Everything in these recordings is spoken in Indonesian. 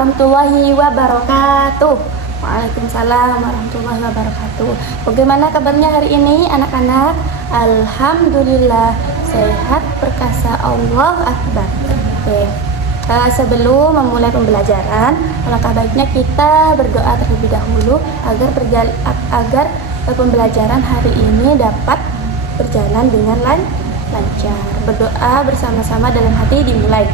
warahmatullahi wabarakatuh. Waalaikumsalam warahmatullahi wabarakatuh. Bagaimana kabarnya hari ini anak-anak? Alhamdulillah sehat, perkasa, Allah Akbar. Oke. Sebelum memulai pembelajaran, alangkah baiknya kita berdoa terlebih dahulu agar pembelajaran hari ini dapat berjalan dengan lancar. Berdoa bersama-sama dalam hati dimulai.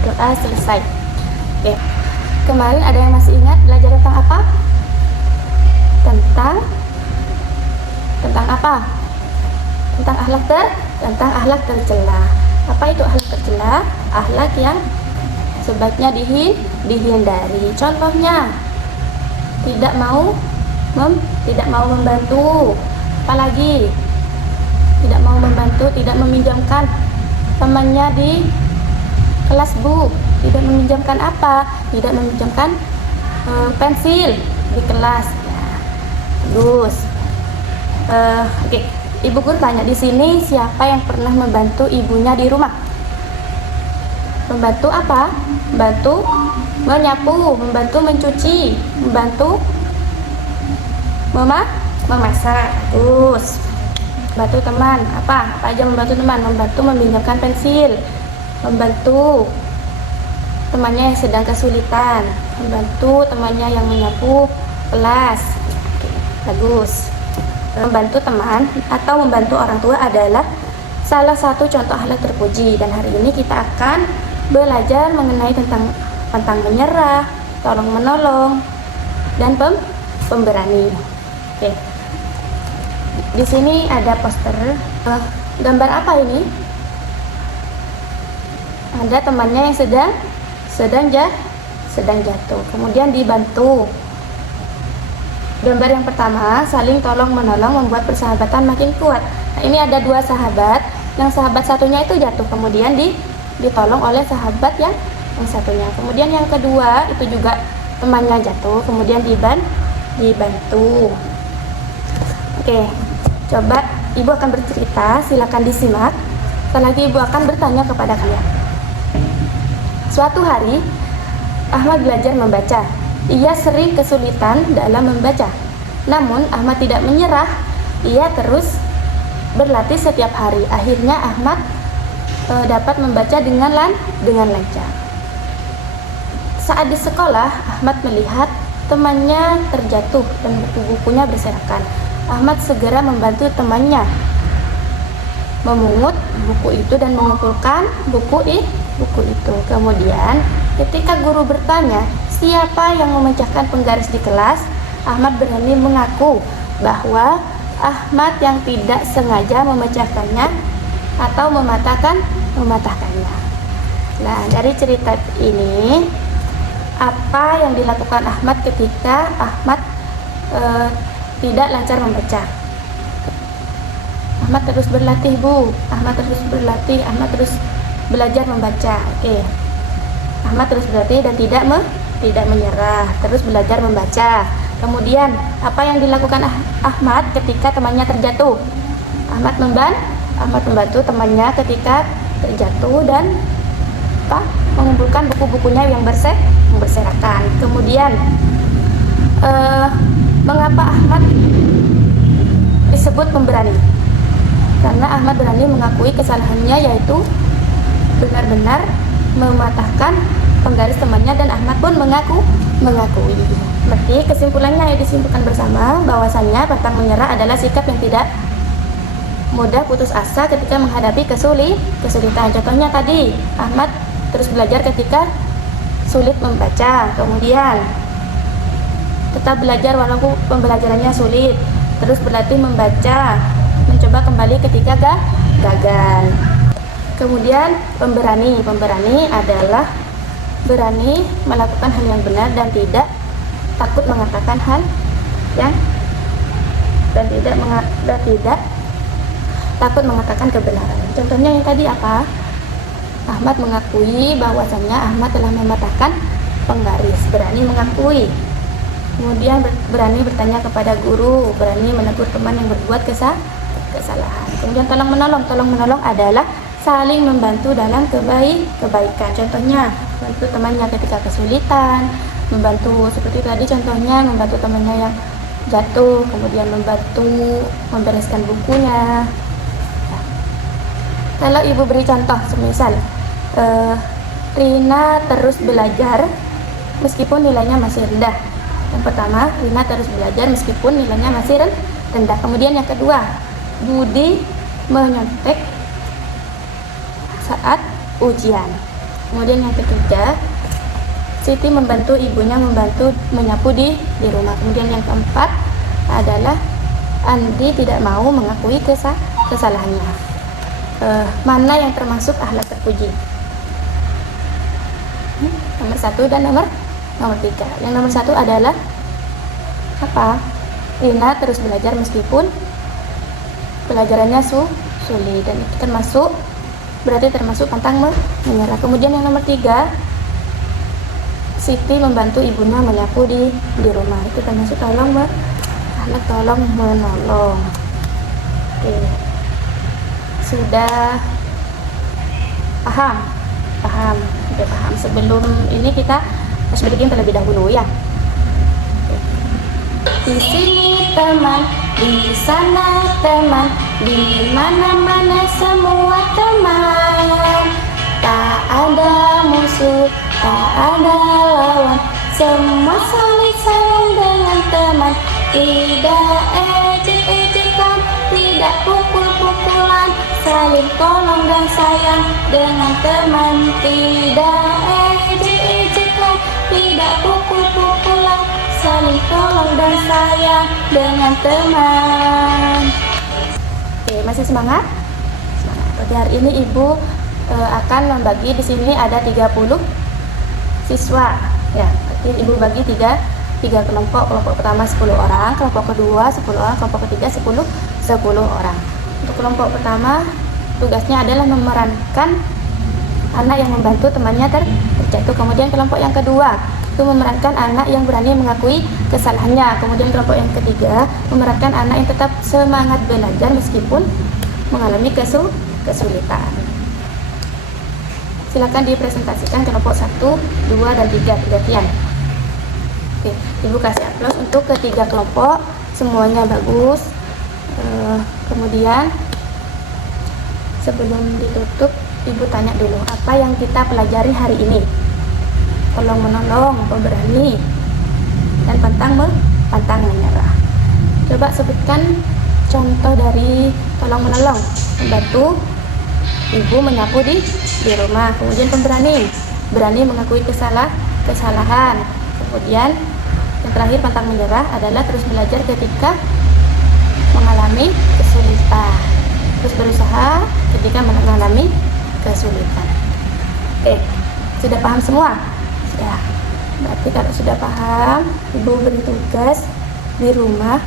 Berdoa selesai. Oke. Kemarin ada yang masih ingat belajar tentang apa? Tentang apa? Tentang akhlak tercela. Apa itu akhlak tercela? Akhlak yang sebaiknya dihindari. Contohnya, tidak mau membantu. Apalagi tidak mau membantu, tidak meminjamkan temannya di kelas bu. Tidak meminjamkan apa? Tidak meminjamkan pensil di kelas. Terus, oke. Ibu guru tanya di sini, siapa yang pernah membantu ibunya di rumah? Membantu apa? Membantu menyapu, membantu mencuci, membantu memasak. Terus, membantu teman apa? Apa aja membantu teman? Membantu meminjamkan pensil, membantu temannya yang sedang kesulitan, membantu temannya yang menyapu kelas. Bagus. Membantu teman atau membantu orang tua adalah salah satu contoh akhlak terpuji, dan hari ini kita akan belajar mengenai tentang menyerah, tolong menolong, dan pemberani. Oke. Di sini ada poster. Gambar apa ini? Ada temannya yang sedang jatuh, kemudian dibantu. Gambar yang pertama, saling tolong menolong membuat persahabatan makin kuat. Nah, ini ada dua sahabat, yang sahabat satunya itu jatuh, kemudian ditolong oleh sahabat yang satunya. Kemudian yang kedua itu juga temannya jatuh, kemudian dibantu. Oke, coba ibu akan bercerita, silakan disimak. Setelah lagi ibu akan bertanya kepada kalian. Suatu hari Ahmad belajar membaca. Ia sering kesulitan dalam membaca. Namun Ahmad tidak menyerah. Ia terus berlatih setiap hari. Akhirnya Ahmad dapat membaca dengan lancar. Saat di sekolah, Ahmad melihat temannya terjatuh dan buku-bukunya berserakan. Ahmad segera membantu temannya memungut buku itu dan mengumpulkan buku itu. Kemudian ketika guru bertanya siapa yang memecahkan penggaris di kelas, Ahmad berani mengaku bahwa Ahmad yang tidak sengaja memecahkannya atau mematahkannya. Nah, dari cerita ini, apa yang dilakukan Ahmad ketika Ahmad tidak lancar membaca? Ahmad terus berlatih, Bu. Ahmad terus berlatih, Ahmad terus belajar membaca. Oke. Ahmad terus berlatih dan tidak menyerah, terus belajar membaca. Kemudian, apa yang dilakukan Ahmad ketika temannya terjatuh? Ahmad membantu temannya ketika terjatuh dan mengumpulkan buku-bukunya yang berserakan. Kemudian, mengapa Ahmad disebut pemberani? Karena Ahmad berani mengakui kesalahannya, yaitu benar-benar mematahkan penggaris temannya, dan Ahmad pun mengakui. Berarti kesimpulannya yang disimpulkan bersama bahwasannya pantang menyerah adalah sikap yang tidak mudah putus asa ketika menghadapi kesulitan. Contohnya tadi, Ahmad terus belajar ketika sulit membaca, kemudian tetap belajar walaupun pembelajarannya sulit, terus berlatih membaca, mencoba kembali ketika gagal. Kemudian pemberani adalah berani melakukan hal yang benar dan tidak takut mengatakan hal yang dan tidak takut mengatakan kebenaran. Contohnya yang tadi apa? Ahmad mengakui bahwasannya Ahmad telah mematahkan penggaris, berani mengakui. Kemudian berani bertanya kepada guru, berani menegur teman yang berbuat kesalahan. Kemudian tolong menolong. Tolong menolong adalah saling membantu dalam kebaikan. Contohnya, bantu temannya ketika kesulitan, membantu seperti tadi contohnya membantu temannya yang jatuh, kemudian membantu membereskan bukunya. Kalau ibu beri contoh, semisal Rina terus belajar meskipun nilainya masih rendah. Yang pertama, Rina terus belajar meskipun nilainya masih rendah. Kemudian yang kedua, Budi menyontek saat ujian. Kemudian yang ketiga, Siti membantu ibunya membantu menyapu di rumah. Kemudian yang keempat adalah Andi tidak mau mengakui kesalahannya. Mana yang termasuk akhlak terpuji? Nomor 1 dan nomor 3. Yang nomor 1 adalah apa? Rina terus belajar meskipun pelajarannya sulit, dan itu berarti termasuk pantang menyerah. Kemudian yang nomor 3, Siti membantu ibunya menyapu di rumah. Itu termasuk tolong menolong. Oke. Sudah paham. Sudah paham. Sebelum ini kita harus bikin terlebih dahulu ya. Di sini teman, di sana teman, di mana-mana semua teman. Tak ada musuh, tak ada lawan, semua saling sayang dengan teman. Tidak ejek-ejekan, tidak pukul-pukulan, saling tolong dan sayang dengan teman. Tidak ejek-ejekan, tidak pukul-pukulan, saling tolong dan sayang dengan teman. Oke, masih semangat? Semangat. Pada hari ini ibu akan membagi, di sini ada 30 siswa ya. Berarti ibu bagi tiga kelompok. Kelompok pertama 10 orang, kelompok kedua 10 orang, kelompok ketiga 10 orang. Untuk kelompok pertama tugasnya adalah memerankan anak yang membantu temannya terjatuh. Kemudian kelompok yang kedua itu memerankan anak yang berani mengakui kesalahannya. Kemudian kelompok yang ketiga memerankan anak yang tetap semangat belajar meskipun mengalami kesulitan. Silakan dipresentasikan kelompok 1, 2, dan 3 gantian. Oke, ibu kasih aplaus untuk ketiga kelompok, semuanya bagus. Kemudian sebelum ditutup, ibu tanya dulu apa yang kita pelajari hari ini. Tolong menolong, pemberani, dan pantang menyerah. Coba sebutkan contoh dari tolong menolong. Membantu ibu menyapu di rumah. Kemudian pemberani, berani mengakui kesalahan. Kemudian yang terakhir pantang menyerah adalah terus belajar ketika mengalami kesulitan, terus berusaha ketika mengalami kesulitan. Oke, sudah paham semua? Sudah. Berarti kalau sudah paham, ibu beri tugas di rumah.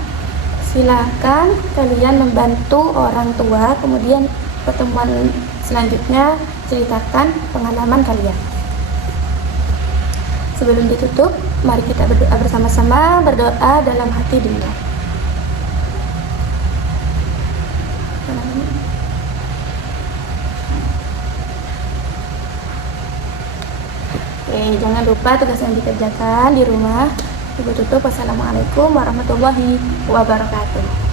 Silakan kalian membantu orang tua. Kemudian pertemuan selanjutnya ceritakan pengalaman kalian. Sebelum ditutup, mari kita berdoa bersama-sama, berdoa dalam hati dulu. Oke, jangan lupa tugas yang dikerjakan di rumah. Ibu tutup. Wassalamualaikum warahmatullahi wabarakatuh.